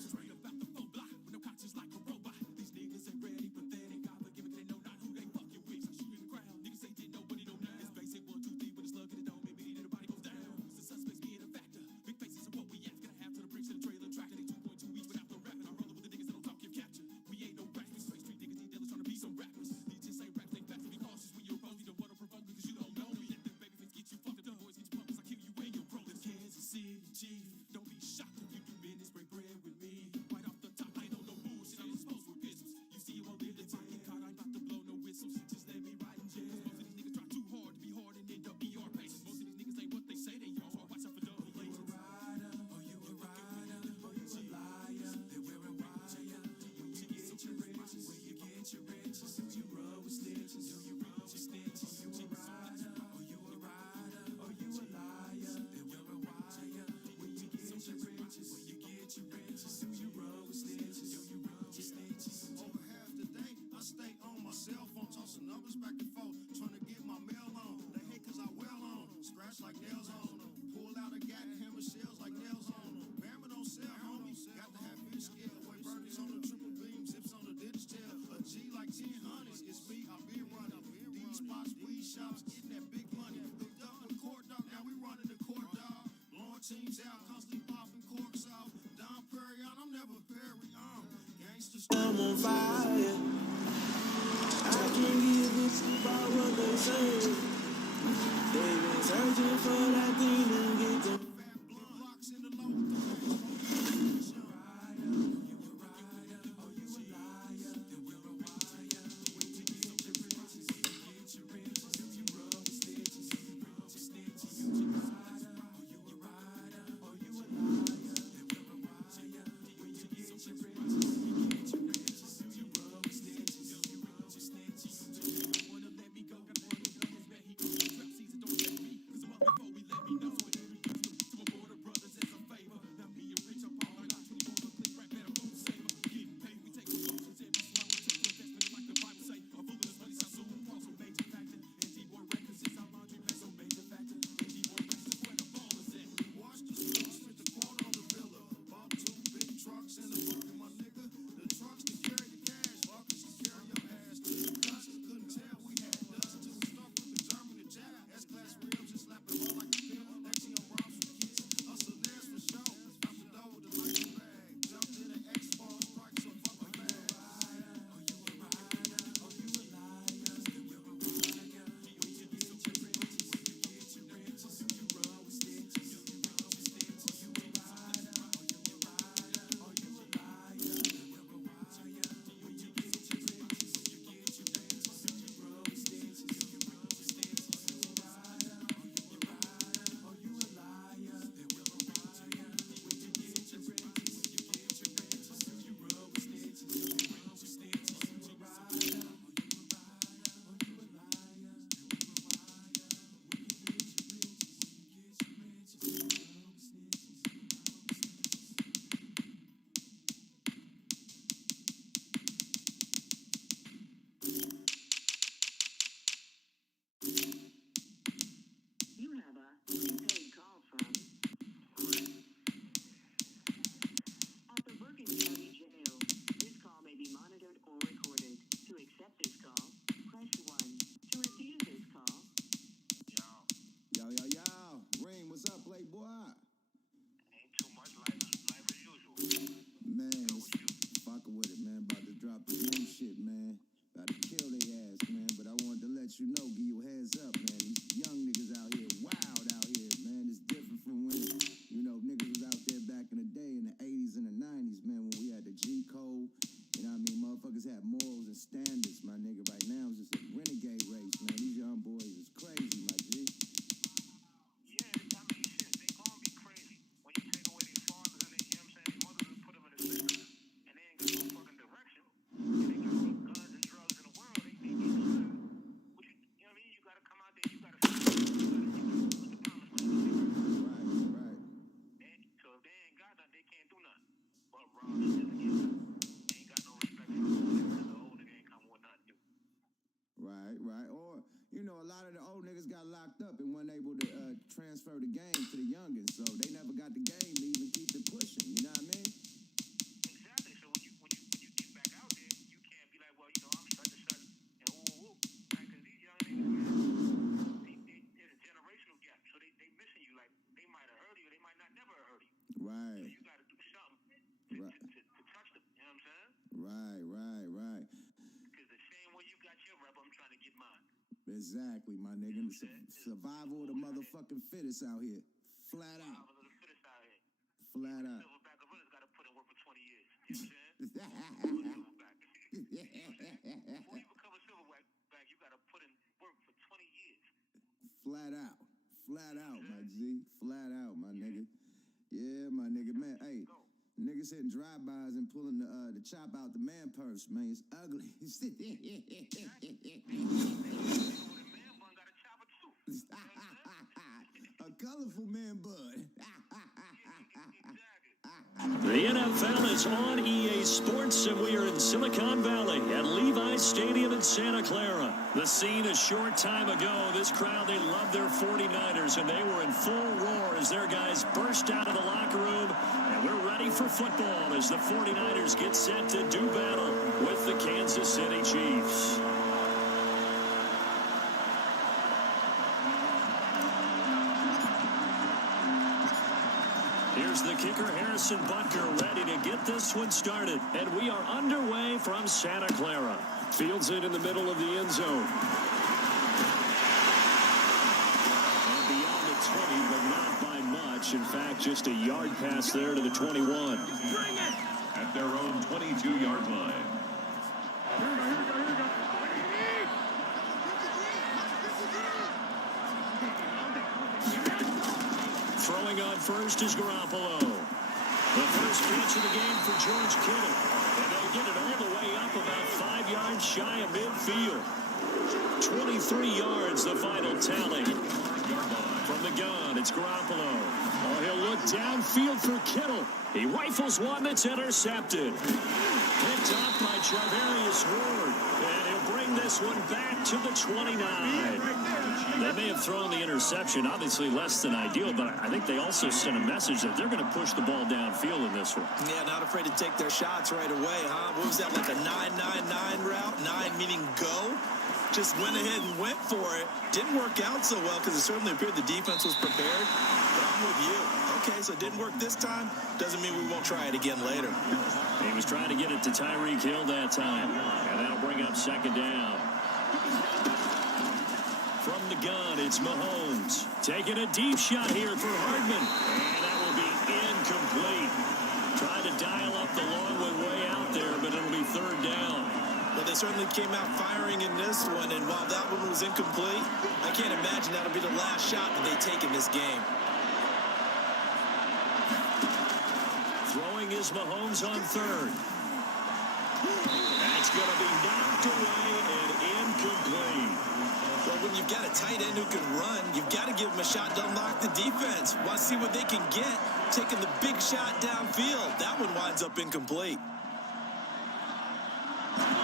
Straight up out the full block with no conscience like a robot. These niggas ain't ready, pathetic. God forgive it, they know not who they fucking with. So shoot in the crowd, niggas say did nobody know now. It's basic 1, 2, 3 with a slug in the dome. Maybe the body goes down. The suspects being a factor. Big faces are what we ask. Gonna have to the bricks to the trailer track. They 2.2 weeks without the rapping. I'm rolling with the niggas that don't talk, give capture. We ain't no rap. We straight street niggas, these dealers trying to be some rappers. These just ain't raps, they facts. Be cautious when you're opposed. You don't want to provoke me cause you don't know me. Let them baby face get you fucked up. Them boys get you pumped cause I kill you and your bro. It's Kansas City Chief. Don't be shocked if you do business, break bread with me. Right off the top, I ain't on no bullshit. I'm exposed with pistols. You see you won't live if I get caught. I ain't about to blow no whistles. Just let me ride in jail. Cause most of these niggas try too hard to be hard and end up ER patients. Most of these niggas ain't what they say they are. So watch out for double agents. You a rider, oh you a rider, oh you a liar. They wear a wire. When you get your riches, when you get your riches, do you roll with stitches? Do you roll with stitches? You a rider, oh you a rider, oh you a liar. They wear a wire. When you get your riches, when you get your riches, do you roll with stitches? Do you roll with stitches? Over half the day, I stay on my cell phone, tossing numbers back and forth, trying to get my mail on. They hate cause I well on, scratch like nails on them. Pull out a gat and hammer shells like nails on them. Bama don't sell, homies. Got to have fish scale. Way burgers on the triple beam, zips on the ditch tail. A G like 10 honeys, it's me, I been running. These spots, weed shops, getting that big money. Hooked up with court dog, now we running the court dog. Blowing teams out, constantly popping corks off. Don Perry on, I'm never Perry on. Gangsters, I'm on fire. I can't give a shit about what they say. They been searching for that thing to get them fat blood blocks in the low. Wanna let me go, got one gun, bet he gon' trap season, don't let me, cause before we let me the game to the youngins, so they never got the game to even keep it pushing. You know what I mean? Exactly. So when you get back out there, you can't be like, well, you know, I'm such and such, and woo. Right? Because these young niggas, there's a generational gap. So they missing you. Like, they might have heard of you, they might not never have heard of you. Right. So you got to do something to touch them. You know what I'm saying? Right. Because the same way you got your rep, I'm trying to get mine. Exactly, my nigga. Survival of the motherfucking fittest out here. Flat out. Survival of the fittest out here. Flat out. Silverback gorillas got to put in work for 20 years. You know what I'm saying? Silverback. Before you become a silverback, you got to put in work for 20 years. Flat out, my G. Flat out, my nigga. Yeah, my nigga, man. Hey, niggas hitting drive-bys and pulling the chop out the man purse, man. It's ugly. A colorful man bud. The NFL is on EA Sports, and we are in Silicon Valley at Levi's Stadium in Santa Clara. The scene a short time ago, this crowd, they loved their 49ers, and they were in full roar as their guys burst out of the locker room. And we're ready for football as the 49ers get set to do battle with the Kansas City Chiefs. Here's the kicker, Harrison Butker, ready to get this one started. And we are underway from Santa Clara. Fields it in the middle of the end zone. And beyond the 20, but not by much. In fact, just a yard pass there to the 21. At their own 22-yard line. Throwing on first is Garoppolo. The first catch of the game for George Kittle. And they'll get it all the way up about 5 yards shy of midfield. 23 yards, the final tally. From the gun, it's Garoppolo. Oh, he'll look downfield for Kittle. He rifles one that's intercepted. Picked up by Charvarius Ward. And he'll bring this one back to the 29. They may have thrown the interception, obviously less than ideal, but I think they also sent a message that they're going to push the ball downfield in this one. Yeah, not afraid to take their shots right away, huh? What was that, like a 9-9-9 route? 9 meaning go? Just went ahead and went for it. Didn't work out so well because it certainly appeared the defense was prepared. But I'm with you. Okay, so it didn't work this time. Doesn't mean we won't try it again later. He was trying to get it to Tyreek Hill that time. And that'll bring up second down. From the gun, it's Mahomes. Taking a deep shot here for Hardman. And that will be incomplete. Trying to dial up the long one way out there, but it'll be third down. Well, they certainly came out firing in this one, and while that one was incomplete, I can't imagine that'll be the last shot that they take in this game. Throwing is Mahomes on third. That's going to be knocked away and incomplete. Well, when you've got a tight end who can run, you've got to give him a shot to unlock the defense. Want to see what they can get, taking the big shot downfield. That one winds up incomplete.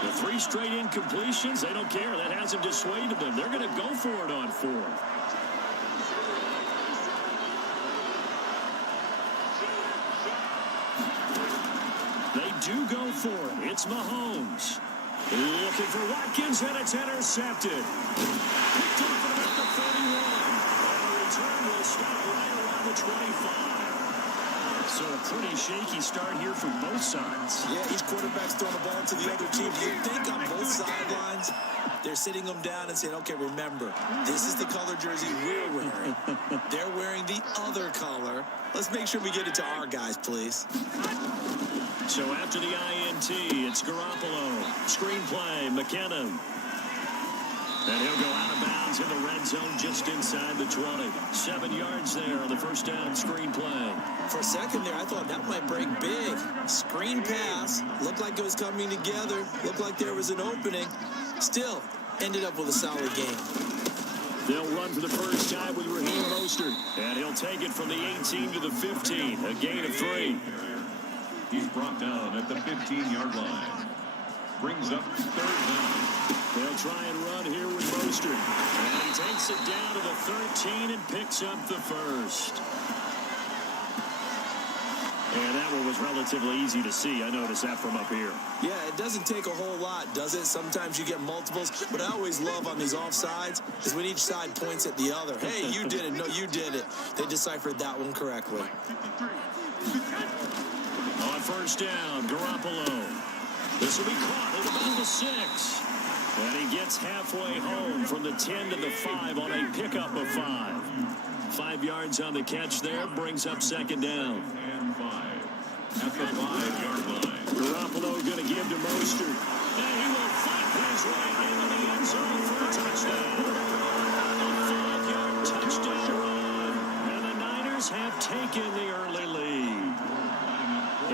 The 3 straight incompletions, they don't care. That hasn't dissuaded them. They're going to go for it on 4. They do go for it. It's Mahomes. Looking for Watkins, and it's intercepted. Picked up at about the 31. And the return will stop right around the 25. So a pretty shaky start here for both sides. Yeah, each quarterback's throwing the ball to the other team. You think on both sidelines, they're sitting them down and saying, okay, remember, this is the color jersey we're wearing. They're wearing the other color. Let's make sure we get it to our guys, please. So after the INT, it's Garoppolo. Screenplay, McKinnon. And he'll go out of bounds in the red zone just inside the 20. 7 yards there on the first down screenplay. For a second there, I thought that might break big. Screen pass. Looked like it was coming together. Looked like there was an opening. Still, ended up with a solid game. They'll run for the first time with Raheem Mostert. And he'll take it from the 18 to the 15. A gain of 3. He's brought down at the 15-yard line. brings up third down. They'll try and run here with Mostert. And he takes it down to the 13 and picks up the first. And that one was relatively easy to see. I noticed that from up here. Yeah, it doesn't take a whole lot, does it? Sometimes you get multiples. What I always love on these offsides is when each side points at the other. Hey, you did it. No, you did it. They deciphered that one correctly. On first down, Garoppolo. This will be caught at about the 6. And he gets halfway home from the 10 to the 5 on a pickup of 5. 5 yards on the catch there, brings up second down. And 5 at the 5-yard line. Garoppolo going to give to Mostert. And he will fight his way into the end zone for a touchdown. A 5-yard touchdown run. And the Niners have taken the early lead.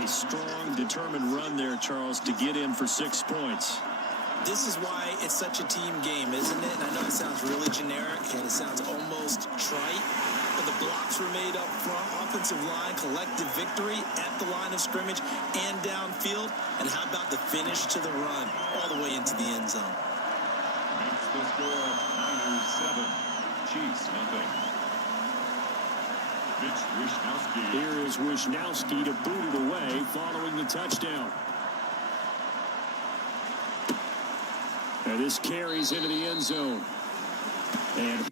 A strong, determined run there, Charles, to get in for 6 points. This is why it's such a team game, isn't it? And I know it sounds really generic and it sounds almost trite, but the blocks were made up front, offensive line, collective victory at the line of scrimmage and downfield. And how about the finish to the run all the way into the end zone? Makes the score Niners 7, Chiefs nothing. It's Wishnowski. Here is Wishnowski to boot it away following the touchdown. And this carries into the end zone. And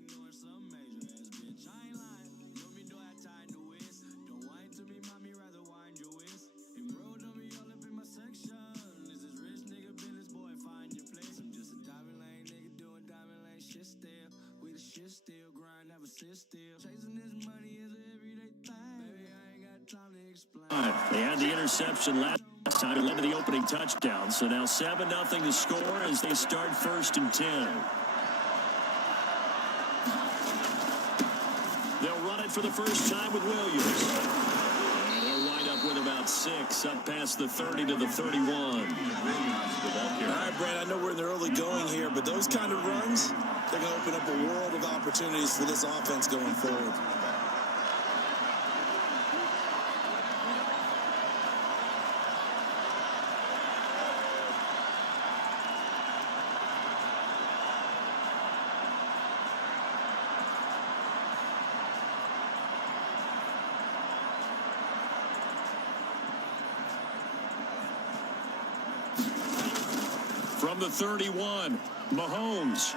they had the interception last time. It led to the opening touchdown. So now 7-0 to score as they start 1st and 10. They'll run it for the first time with Williams. And they'll wind up with about 6 up past the 30 to the 31. All right, Brad, I know we're in the early going here, but those kind of runs, they're going to open up a world of opportunities for this offense going forward. From the 31, Mahomes.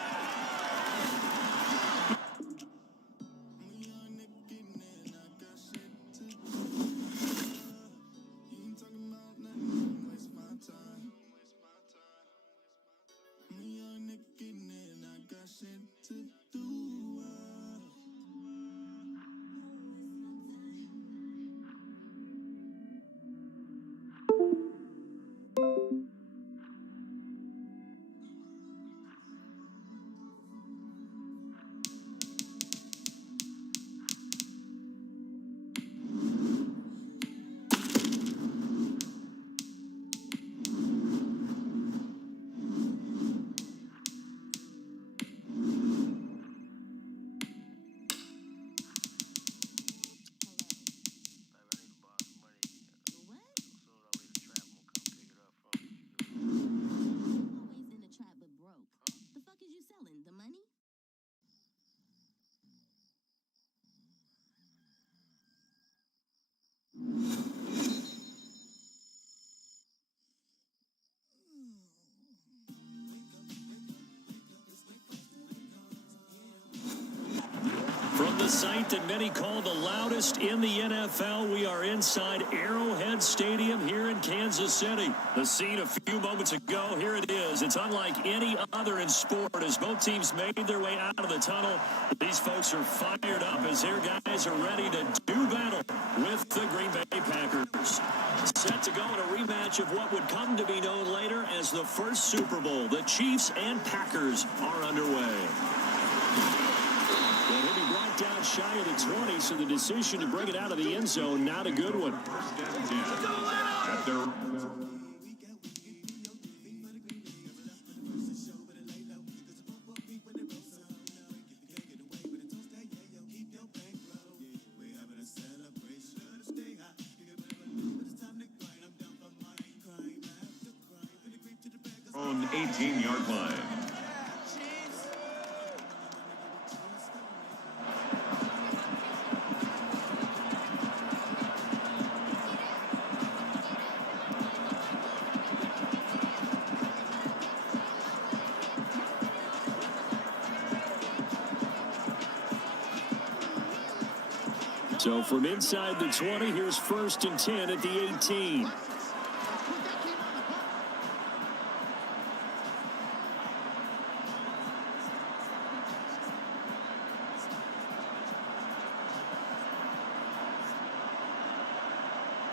From the site that many call the loudest in the NFL, we are inside Arrowhead Stadium here in Kansas City. The scene a few moments ago, here it is. It's unlike any other in sport as both teams made their way out of the tunnel. These folks are fired up as their guys are ready to do battle with the Green Bay Packers. Set to go in a rematch of what would come to be known later as the first Super Bowl. The Chiefs and Packers are underway. Well, he'll be brought down shy of the 20, so the decision to bring it out of the end zone, not a good one. own 18-yard line. So from inside the 20, here's 1st and 10 at the 18.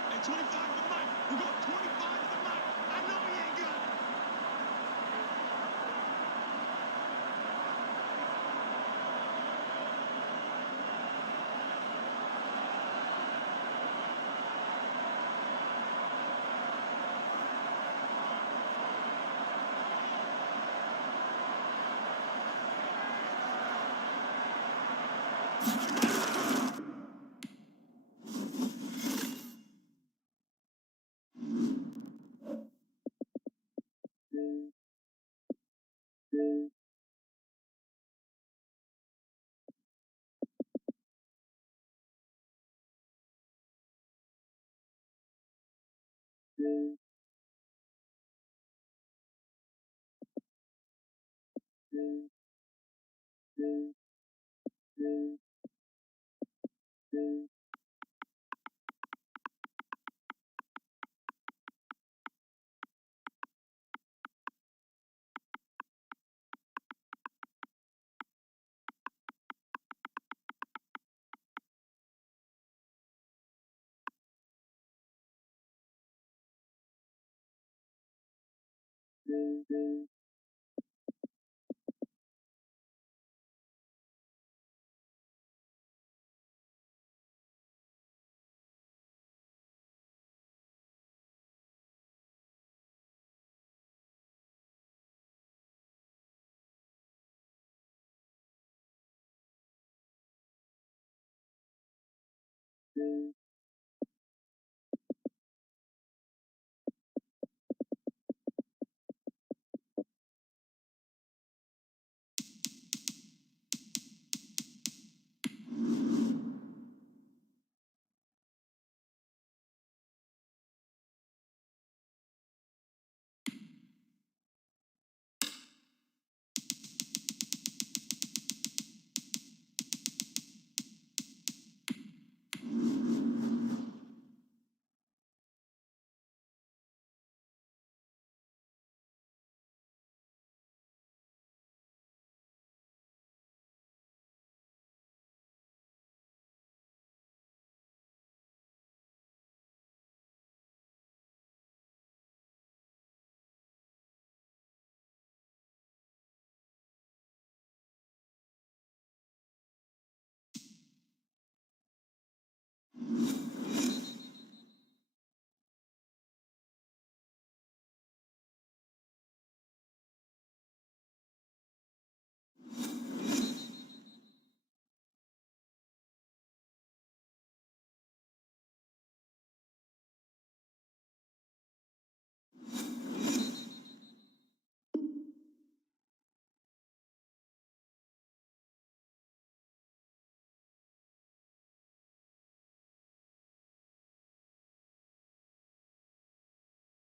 Hey, 25 for Mike. We're going 25 for Mike. I know he ain't got it.